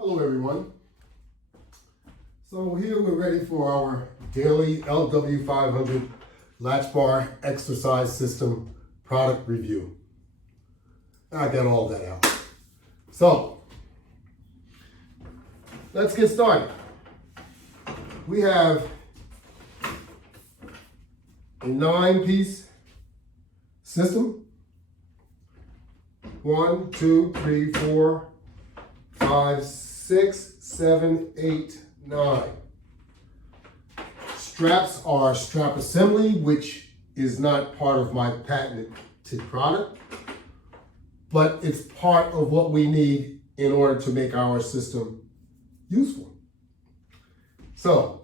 Hello everyone. So here we're ready for our daily LW500 Latch Bar Exercise System product review. I got all that out. So let's get started. We have a 9-piece system. 1, 2, 3, 4, 5, 6, 7, 8, 9. Straps are strap assembly, which is not part of my patented product, but it's part of what we need in order to make our system useful. So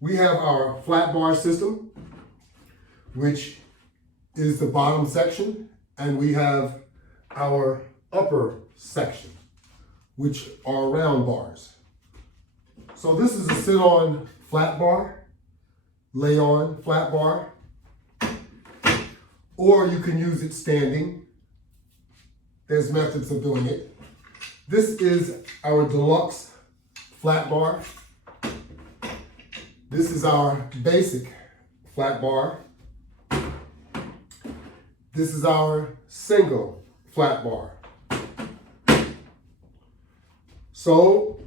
we have our flat bar system, which is the bottom section, and we have our upper section, which are round bars. So this is a sit-on flat bar, lay-on flat bar, or you can use it standing. There's methods of doing it. This is our Deluxe flat bar. This is our basic flat bar. This is our single flat bar. So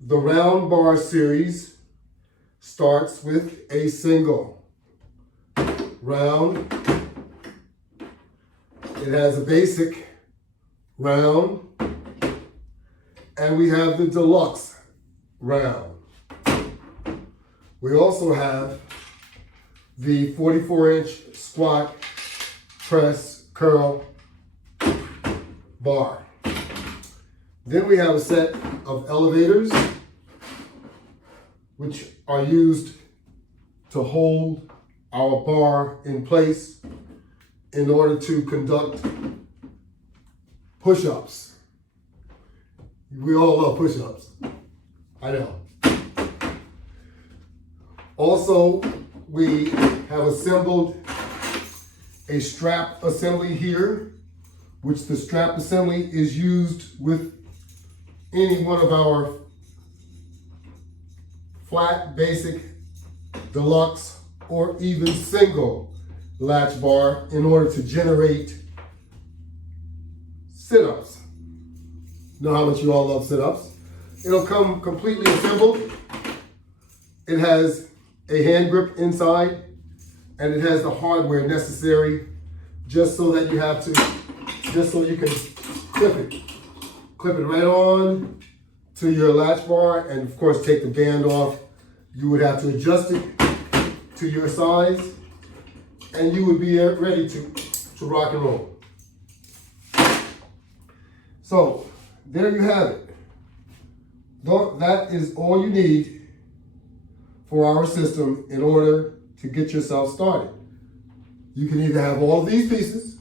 the round bar series starts with a single round. It has a basic round, and we have the deluxe round. We also have the 44-inch squat, press, curl bar. Then we have a set of elevators, which are used to hold our bar in place in order to conduct push-ups. We all love push-ups. I know. Also, we have assembled a strap assembly here, which the strap assembly is used with any one of our flat, basic, deluxe, or even single latch bar in order to generate sit-ups. Know how much you all love sit-ups. It'll come completely assembled. It has a hand grip inside, and it has the hardware necessary just so that you can clip it right on to your latch bar, and of course take the band off. You would have to adjust it to your size, and you would be ready to rock and roll. So there you have it. That is all you need for our system in order to get yourself started. You can either have all these pieces,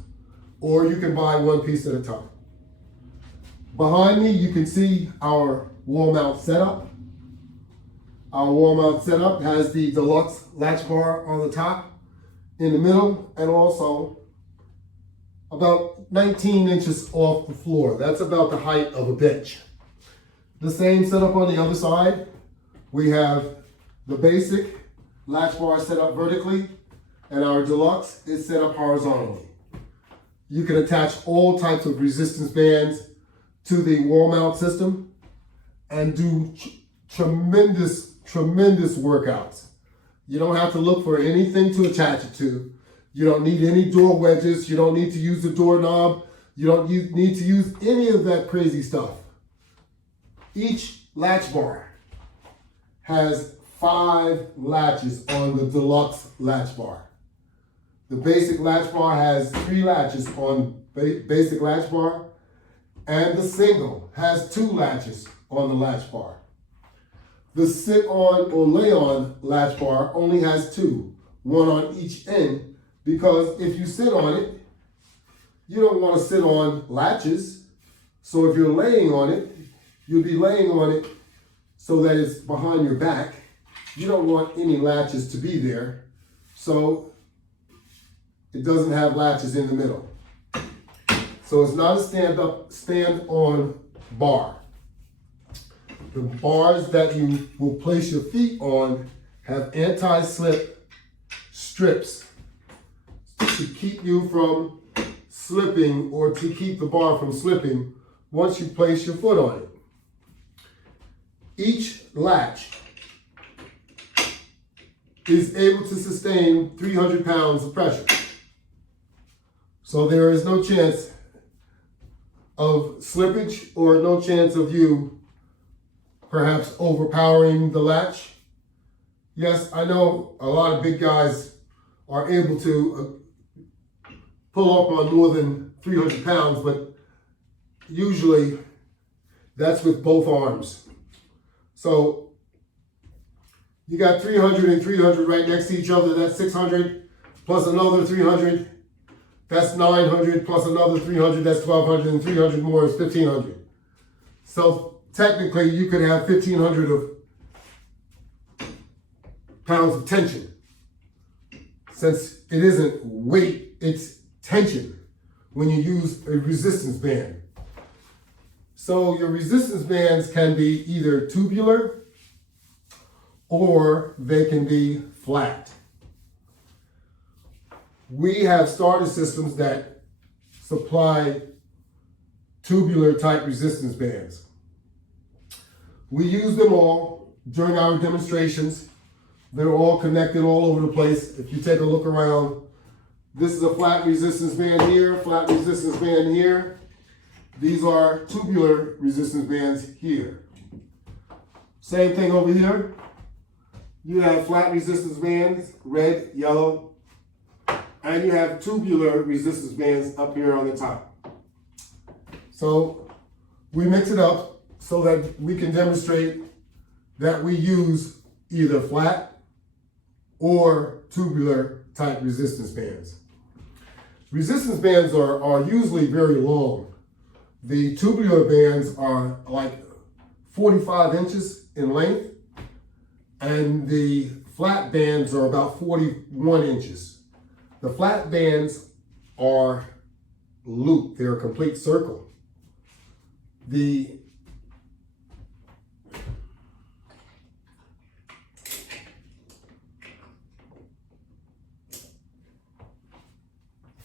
or you can buy one piece at a time. Behind me, you can see our wall mount setup. Our wall mount setup has the deluxe latch bar on the top, in the middle, and also about 19 inches off the floor. That's about the height of a bench. The same setup on the other side. We have the basic latch bar set up vertically, and our deluxe is set up horizontally. You can attach all types of resistance bands to the wall mount system and do tremendous workouts. You don't have to look for anything to attach it to. You don't need any door wedges. You don't need to use the doorknob. You don't need to use any of that crazy stuff. Each latch bar has 5 latches on the deluxe latch bar. The basic latch bar has 3 latches on basic latch bar, and the single has 2 latches on the latch bar. The sit-on or lay-on latch bar only has 2, one on each end, because if you sit on it, you don't want to sit on latches. So if you're laying on it, you'll be laying on it so that it's behind your back. You don't want any latches to be there. So it doesn't have latches in the middle. So it's not a stand-on bar. The bars that you will place your feet on have anti-slip strips to keep you from slipping or to keep the bar from slipping once you place your foot on it. Each latch is able to sustain 300 pounds of pressure. So there is no chance of slippage or no chance of you perhaps overpowering the latch. Yes, I know a lot of big guys are able to pull up on more than 300 pounds, but usually that's with both arms. So you got 300 and 300 right next to each other, that's 600, plus another 300, that's 900, plus another 300, that's 1,200, and 300 more is 1,500. So technically you could have 1,500 of pounds of tension. Since it isn't weight, it's tension when you use a resistance band. So your resistance bands can be either tubular or they can be flat. We have starter systems that supply tubular type resistance bands. We use them all during our demonstrations. They're all connected all over the place. If you take a look around, this is a flat resistance band here, flat resistance band here. These are tubular resistance bands here. Same thing over here. You have flat resistance bands, red, yellow, and you have tubular resistance bands up here on the top. So we mix it up so that we can demonstrate that we use either flat or tubular type resistance bands. Resistance bands are usually very long. The tubular bands are like 45 inches in length, and the flat bands are about 41 inches. The flat bands are looped, they're a complete circle. The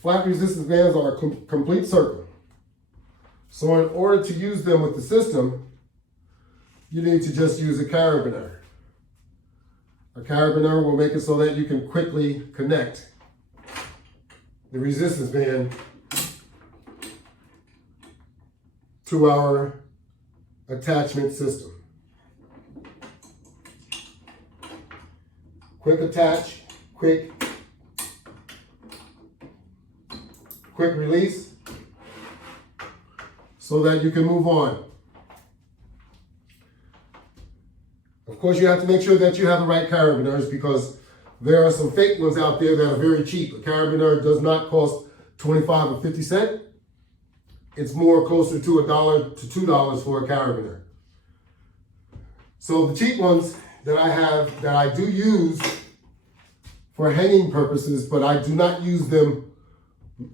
flat resistance bands are a complete circle. So in order to use them with the system, you need to just use a carabiner. A carabiner will make it so that you can quickly connect the resistance band to our attachment system. Quick attach, quick release, so that you can move on. Of course, you have to make sure that you have the right carabiners, because there are some fake ones out there that are very cheap. A carabiner does not cost 25 or 50 cents. It's more closer to $1 to $2 for a carabiner. So the cheap ones that I have, that I do use for hanging purposes, but I do not use them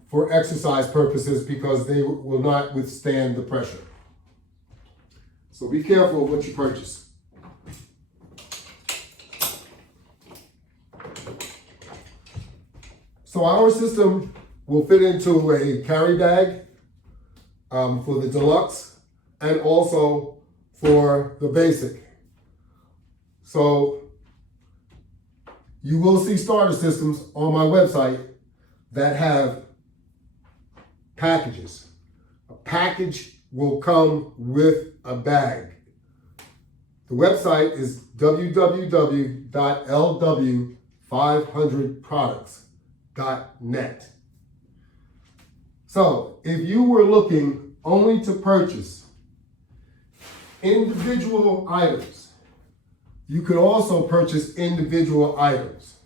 for exercise purposes because they will not withstand the pressure. So be careful of what you purchase. So our system will fit into a carry bag for the Deluxe and also for the Basic. So you will see starter systems on my website that have packages. A package will come with a bag. The website is www.LW500products.net. So if you were looking only to purchase individual items, you could also purchase individual items.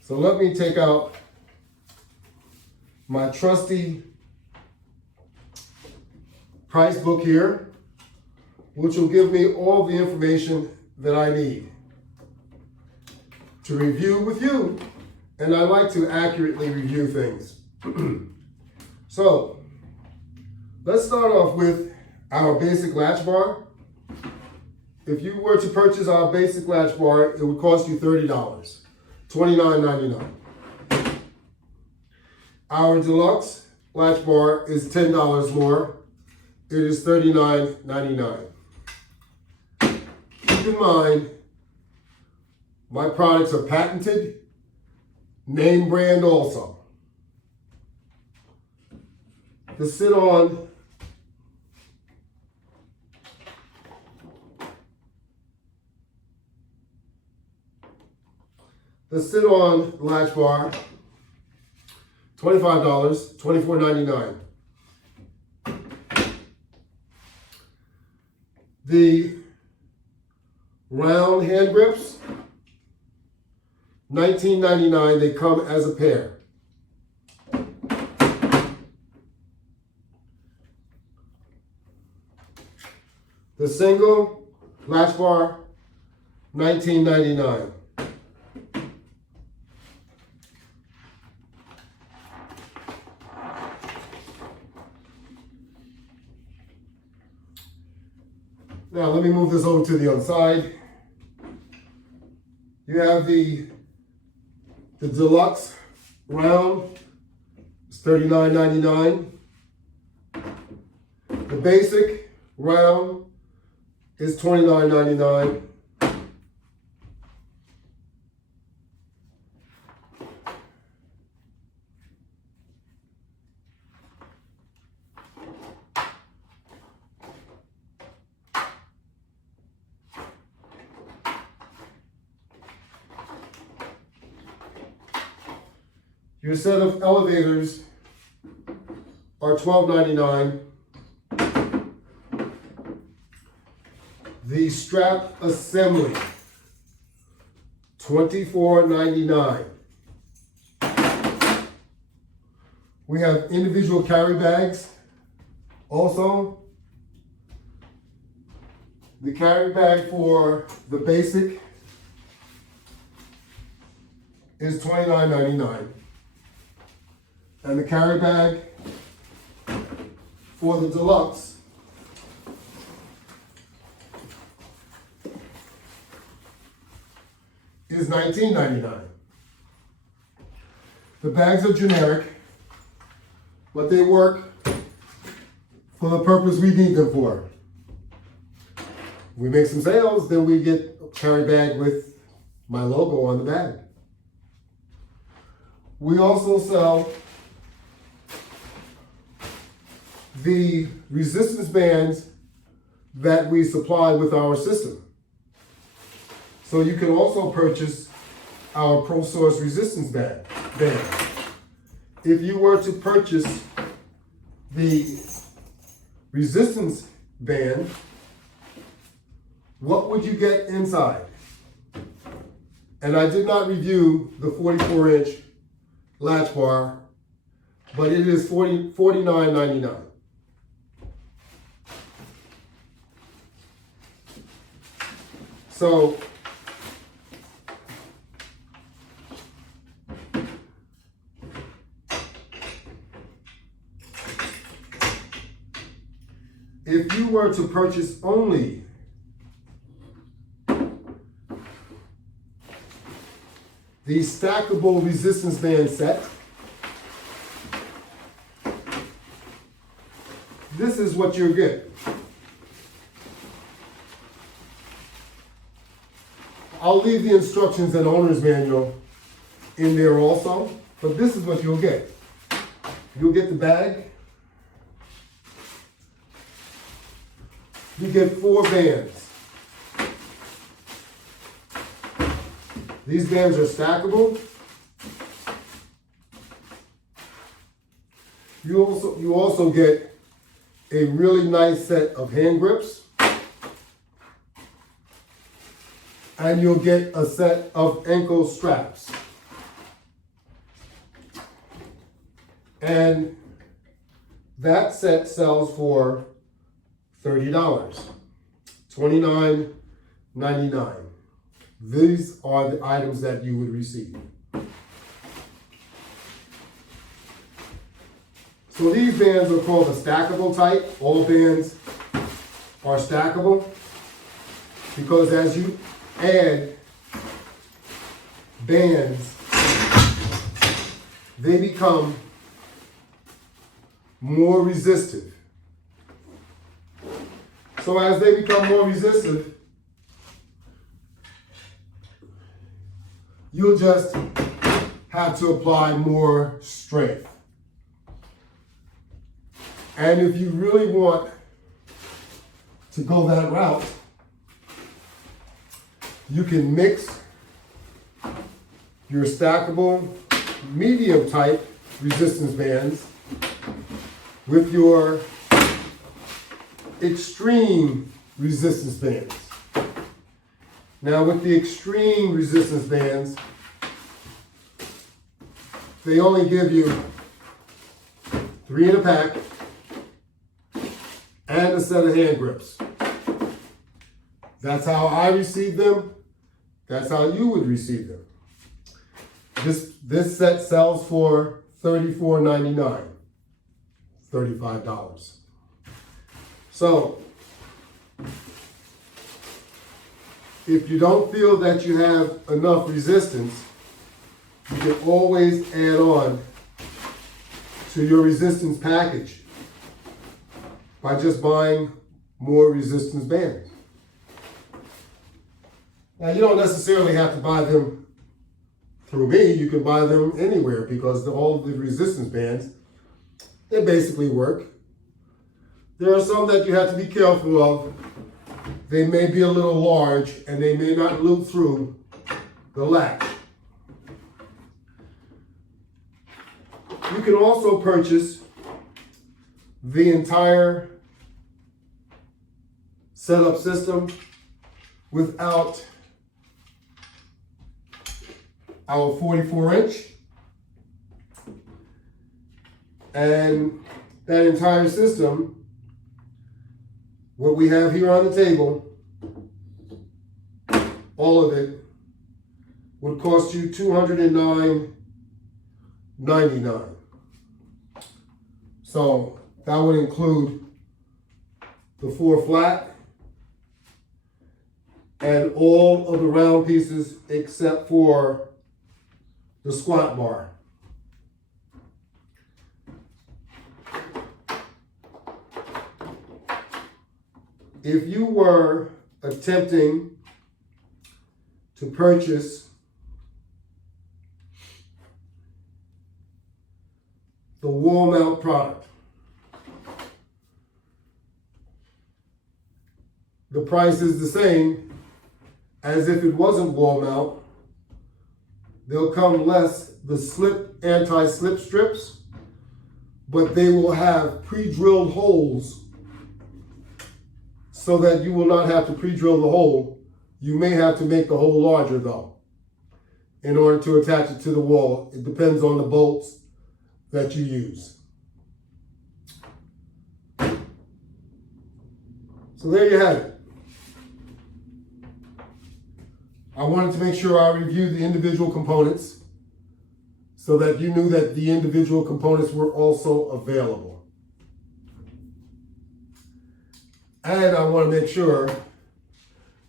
So let me take out my trusty price book here, which will give me all the information that I need to review with you. And I like to accurately review things. So let's start off with our basic latch bar. if you were to purchase our basic latch bar, it would cost you $30, $29.99. Our deluxe latch bar is $10 more. It is $39.99. Keep in mind, my products are patented, name brand also. The sit-on latch bar, $25, $24.99. The round hand grips, $19.99. They come as a pair. The single latch bar, $19.99. Now let me move this over to the other side. You have the deluxe round, it's $39.99. The basic round is $29.99. Your set of elevators are $12.99. The strap assembly, $24.99. We have individual carry bags. Also, the carry bag for the basic is $29.99. And the carry bag for the deluxe is $19.99. The bags are generic, but they work for the purpose we need them for. We make some sales, then we get a carry bag with my logo on the bag. We also sell the resistance bands that we supply with our system. So you can also purchase our ProSource resistance band. If you were to purchase the resistance band, what would you get inside? And I did not review the 44-inch latch bar, but it is $49.99. So if you were to purchase only the stackable resistance band set, this is what you'll get. I'll leave the instructions and owner's manual in there also, but this is what you'll get. You'll get the bag. You get 4 bands. These bands are stackable. You also get a really nice set of hand grips. And you'll get a set of ankle straps. And that set sells for $30, $29.99. These are the items that you would receive. So these bands are called the stackable type. All bands are stackable. because as you add bands, they become more resistive. So as they become more resistive, you'll just have to apply more strength. And if you really want to go that route, you can mix your stackable medium type resistance bands with your extreme resistance bands. Now with the extreme resistance bands, they only give you 3 in a pack and a set of hand grips. That's how I received them. That's how you would receive them. This set sells for $34.99, $35. So, if you don't feel that you have enough resistance, you can always add on to your resistance package by just buying more resistance bands. Now, you don't necessarily have to buy them through me. You can buy them anywhere because all of the resistance bands, they basically work. There are some that you have to be careful of. They may be a little large and they may not loop through the latch. You can also purchase the entire setup system without our 44-inch. And that entire system, what we have here on the table, all of it, would cost you $209.99. So that would include the 4 flat and all of the round pieces except for the squat bar. If you were attempting to purchase the wall mount product, the price is the same as if it wasn't wall mount. They'll come less the anti-slip strips, but they will have pre-drilled holes so that you will not have to pre-drill the hole. You may have to make the hole larger though, in order to attach it to the wall. It depends on the bolts that you use. So there you have it. I wanted to make sure I reviewed the individual components so that you knew that the individual components were also available. And I want to make sure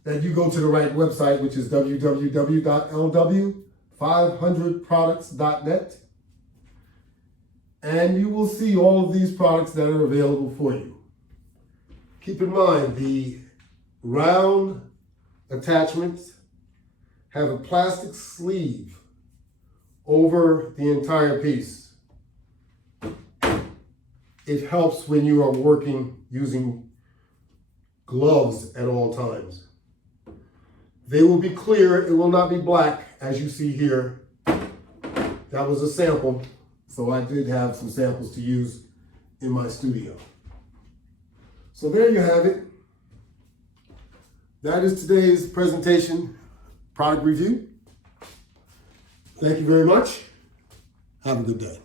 that you go to the right website, which is www.LW500products.net. And you will see all of these products that are available for you. Keep in mind, the round attachments have a plastic sleeve over the entire piece. It helps when you are working using gloves at all times. They will be clear, it will not be black, as you see here. That was a sample, so I did have some samples to use in my studio. So there you have it. That is today's presentation, product review. Thank you very much. Have a good day.